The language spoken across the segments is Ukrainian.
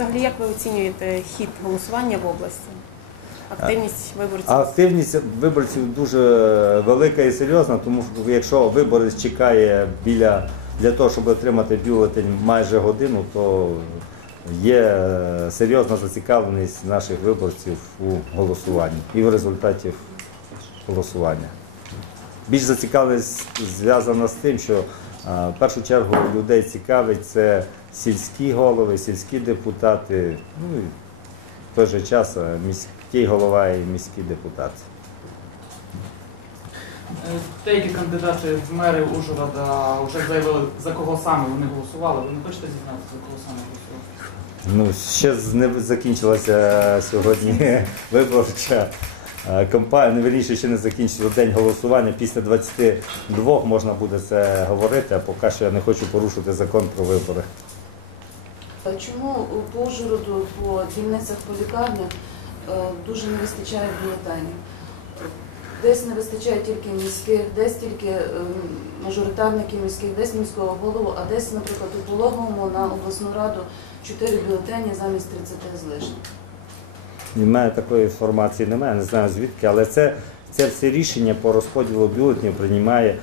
Взагалі, як ви оцінюєте хід голосування в області? Активність виборців? Активність виборців дуже велика і серйозна, тому що якщо виборець чекає біля для того, щоб отримати бюлетень майже годину, то є е, серйозна зацікавленість наших виборців у голосуванні і в результаті голосування. Більш зацікавленість зв'язана з тим, що в першу чергу людей цікавить це сільські голови, сільські депутати, ну і в той же час е, міський голова і міський депутат. Е, Деякі кандидати в мери Ужгорода вже заявили, за кого саме вони голосували. Ви не хочете зізнатися, за кого саме голосували? Ну, ще не закінчилася сьогодні виборча е, кампанія. Не вірніше, ще не закінчився день голосування. Після 22 можна буде це говорити, а поки що я не хочу порушити закон про вибори. А Чому по Ужгороду, по дільницях по лікарнях е, дуже не вистачає бюлетенів? Десь не вистачає тільки міських, десь тільки е, мажоритарників міських, десь міського голову, а десь, наприклад, у Пологовому на обласну раду 4 бюлетені замість 30 з лишнім. У мене такої інформації немає, не знаю звідки, але це, це все рішення по розподілу бюлетнів приймає.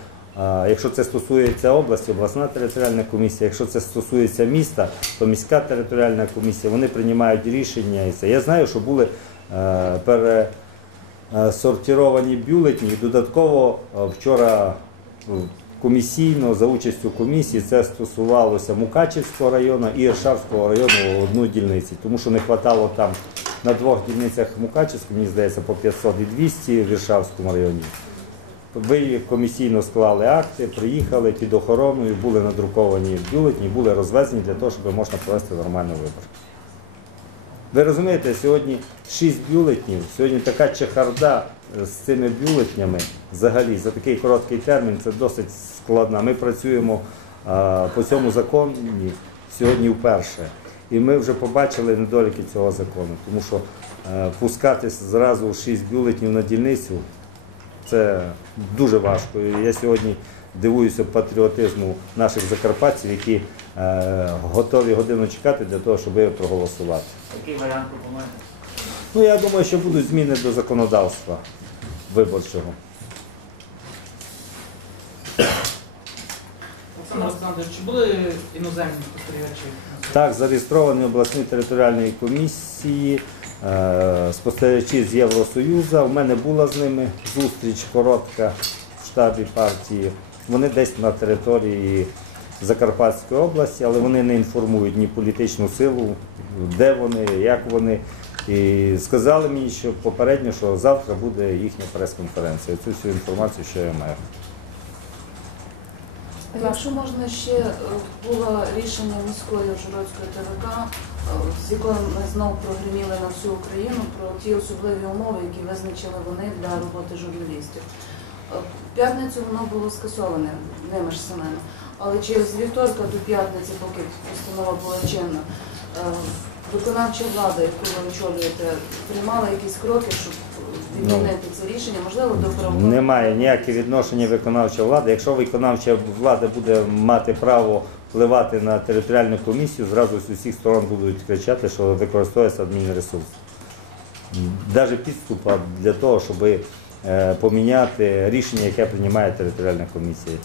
Якщо це стосується області, обласна територіальна комісія, якщо це стосується міста, то міська територіальна комісія, вони приймають рішення і це. Я знаю, що були е, пересортировані бюлетні. І додатково е, вчора е, комісійно за участю комісії це стосувалося Мукачівського району і Іршавського району одну дільниці, тому що не вистачало там на двох дільницях Мукачівську, мені здається, по 500 і 200 в Іршавському районі. Ви комісійно склали акти, приїхали під охороною, були надруковані бюлетні, були розвезені для того, щоб можна провести нормальний вибор. Ви розумієте, сьогодні 6 бюлетнів, сьогодні така чехарда з цими бюлетнями взагалі за такий короткий термін це досить складно. Ми працюємо по цьому законі сьогодні вперше. І ми вже побачили недоліки цього закону, тому що е, пускати зразу 6 бюлетнів на дільницю це дуже важко. І я сьогодні дивуюся патріотизму наших закарпатців, які е, готові годину чекати для того, щоб проголосувати. Який варіант пропонуєте? Ну, я думаю, що будуть зміни до законодавства виборчого. Олександр чи були іноземні спостерігачі? Так, зареєстровані обласні територіальної комісії, е, спостерігачі з Євросоюзу. У мене була з ними зустріч коротка в штабі партії. Вони десь на території Закарпатської області, але вони не інформують ні політичну силу, де вони, як вони. І сказали мені, що попередньо, що завтра буде їхня прес-конференція. Цю всю інформацію, що я маю. Якщо можна ще е, було рішення міської Ужгородської ТВК, е, з якою ми знову прогреміли на всю Україну про ті особливі умови, які визначили вони для роботи журналістів. Е, п'ятницю воно було скасоване ними ж самими, але через вівторка до п'ятниці, поки постанова була чинна, виконавча влада, яку ви очолюєте, приймала якісь кроки, щоб відмінити це рішення, можливо, до правоохоронних Немає ніякого відношення виконавчої влади. Якщо виконавча влада буде мати право впливати на територіальну комісію, зразу з усіх сторон будуть кричати, що використовується адмінресурс. Навіть підступа для того, щоб е, поміняти рішення, яке приймає територіальна комісія.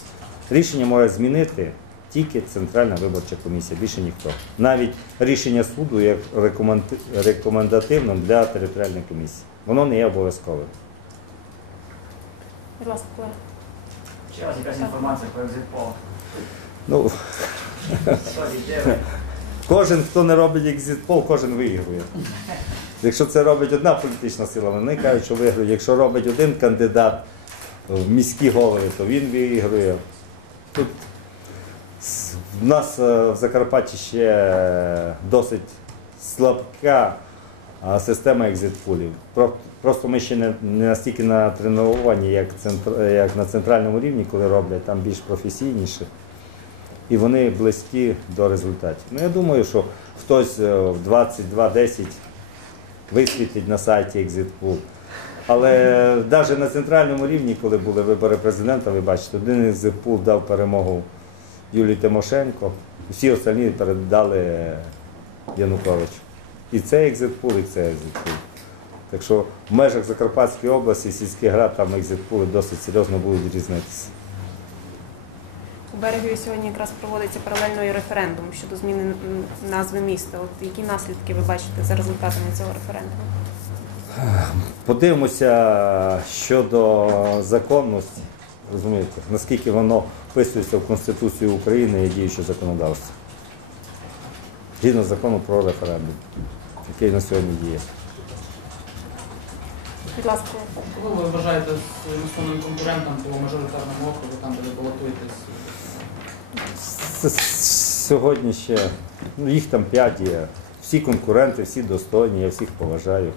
Рішення може змінити тільки Центральна виборча комісія, більше ніхто. Навіть рішення суду є рекомендативним для територіальної комісії. Воно не є обов'язковим. Будь ласка. Ще у вас якась інформація про екзитпол? Ну? Кожен, хто не робить екзитпол, кожен виграє. Якщо це робить одна політична сила, вони кажуть, що виграє. Якщо робить один кандидат в міські голови, то він виграє. Тут в нас е, в Закарпатті ще досить слабка система екзитпулів. Про- Просто ми ще не, настільки натреновані, як, центр, як на центральному рівні, коли роблять, там більш професійніше і вони близькі до результатів. Ну, я думаю, що хтось е, в 22.10 висвітлить на сайті Exit Але навіть на центральному рівні, коли були вибори президента, ви бачите, один Exit дав перемогу Юлії Тимошенко, всі остальні передали Янукович. І це екзитпул, і це екзитпул. Так що в межах Закарпатської області сільських рад там екзитпули досить серйозно будуть різнитися. У Берегові сьогодні якраз проводиться паралельно і референдум щодо зміни назви міста. От які наслідки ви бачите за результатами цього референдуму? Подивимося щодо законності, розумієте, наскільки воно вписується в Конституцію України і діюче законодавство. Згідно закону про референдум, який на сьогодні діє. Будь ласка, Кого ви вважаєте своїм основним конкурентом по мажоритарному округу, там, де ви балотуєтесь? Сьогодні ще ну, їх там п'ять є. Всі конкуренти, всі достойні, я всіх поважаю.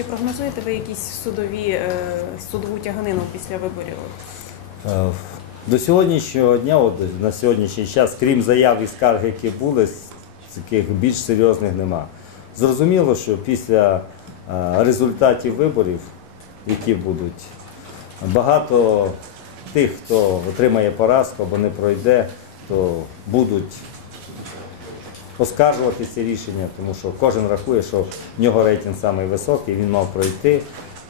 Чи прогнозуєте ви якісь судові е, судову тяганину після виборів? Е, До сьогоднішнього дня, от на сьогоднішній час, крім заяв і скарг, які були, таких більш серйозних нема. Зрозуміло, що після е, результатів виборів, які будуть, багато тих, хто отримає поразку або не пройде, то будуть оскаржувати ці рішення, тому що кожен рахує, що в нього рейтинг самий високий, він мав пройти.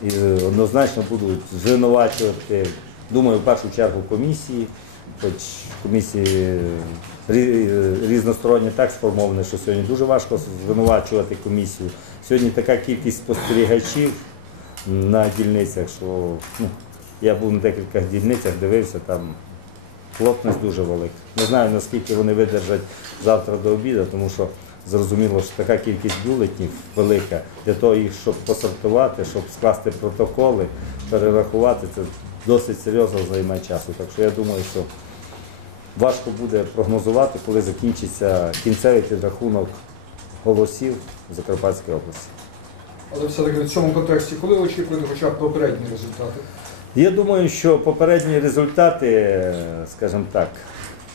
І е, однозначно будуть звинувачувати, думаю, в першу чергу комісії, хоч комісії різносторонні так сформовані, що сьогодні дуже важко звинувачувати комісію. Сьогодні така кількість спостерігачів на дільницях, що ну, я був на декількох дільницях, дивився там. Плотність дуже велика. Не знаю, наскільки вони видержать завтра до обіду, тому що зрозуміло, що така кількість бюлетнів велика. Для того їх, щоб посортувати, щоб скласти протоколи, перерахувати, це досить серйозно займе часу. Так що я думаю, що важко буде прогнозувати, коли закінчиться кінцевий підрахунок голосів в Закарпатській області. Але все-таки в цьому контексті, коли ви очікуєте хоча б попередні результати? Я думаю, що попередні результати, скажімо так,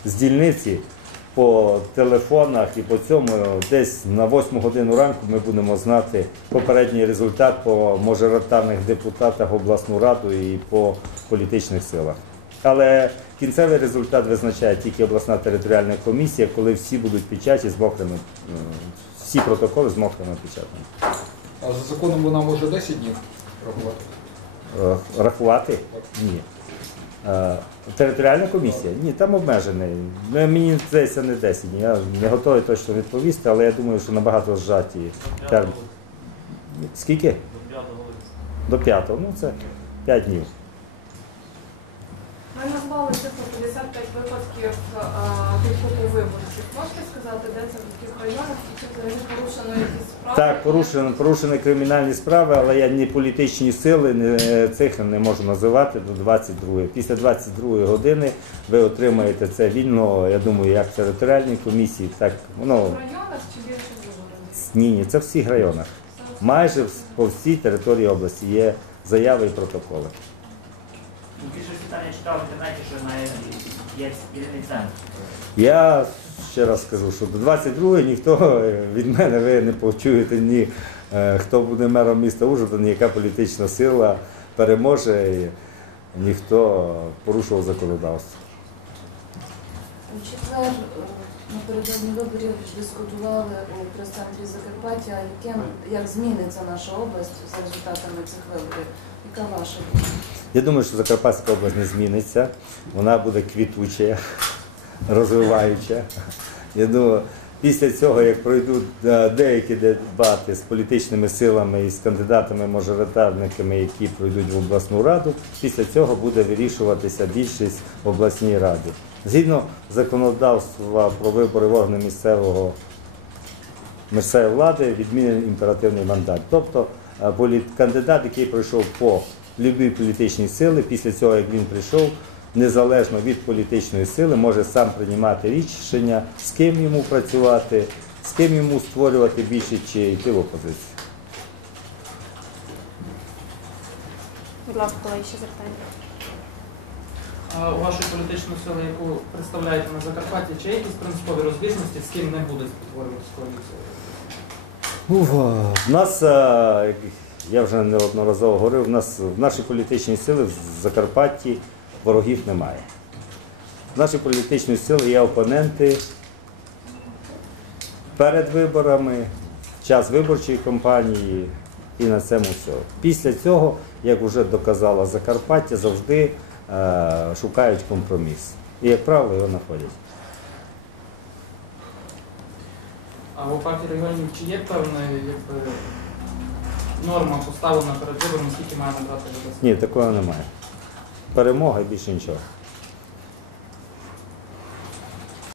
з дільниці по телефонах і по цьому десь на 8 годину ранку ми будемо знати попередній результат по мажоритарних депутатах обласну раду і по політичних силах. Але кінцевий результат визначає тільки обласна територіальна комісія, коли всі будуть печаті з мокрими, всі протоколи з мокрими печатами. А за законом вона може 10 днів рахувати. Е, Рахувати? Ні. Е, Територіальна комісія? Ні, там обмежений. Ну, Мені здається, не 10 днів. Я не готовий точно відповісти, але я думаю, що набагато зжаті терміни. Скільки? До 5. Ну це 5 днів. Ви назвали цифру 55 випадків підкупу виборців. Можете сказати, де це в яких районах? Чи взагалі порушено якісь справи? Так, порушені, порушені кримінальні справи, але я ні політичні сили, ні цих не можу називати до 22. Після 22 години ви отримаєте це вільно, я думаю, як в територіальній комісії, так воно. В районах чи більше виборів? Ні, ні, це в всіх районах. Майже по всій території області є заяви і протоколи. Більше питання читав в інтернеті, що на є центр. Я ще раз скажу, що до 22 ніхто е, від мене ви не почуєте ні е, хто буде мером міста Ужгорода, ні яка політична сила переможе, і ніхто порушував законодавство. У четвер напередодні виборів дискутували у прес-центрі Закарпаття, яким як зміниться наша область за результатами цих виборів. Яка ваша? Я думаю, що Закарпатська область не зміниться, вона буде квітуча, розвиваюча. Я думаю, після цього, як пройдуть е, деякі дебати з політичними силами і з кандидатами-мажоритарниками, які пройдуть в обласну раду, після цього буде вирішуватися більшість в обласній раді. Згідно законодавства про вибори органи місцевого місцевої влади відмінений імперативний мандат. Тобто кандидат, який пройшов по любій політичній силі, після цього, як він прийшов, незалежно від політичної сили, може сам приймати рішення, з ким йому працювати, з ким йому створювати більше чи йти в опозицію. Будь ласка, колеги, ще запитання. У вашої політичної сили, яку представляєте на Закарпатті, чи є якісь принципові розбіжності, з ким не буде створюватися коаліція? В нас, е, я вже неодноразово говорив, в нас в нашій політичній силі в Закарпатті ворогів немає. В Наші політичні сили є опоненти перед виборами, в час виборчої кампанії і на цьому все. Після цього, як вже доказала Закарпаття, завжди е, шукають компроміс. І, як правило, його знаходять. А у партії регіонів чи є певна якби, норма поставлена перед вибором, скільки має набрати? Ні, такого немає. Перемога і більше нічого.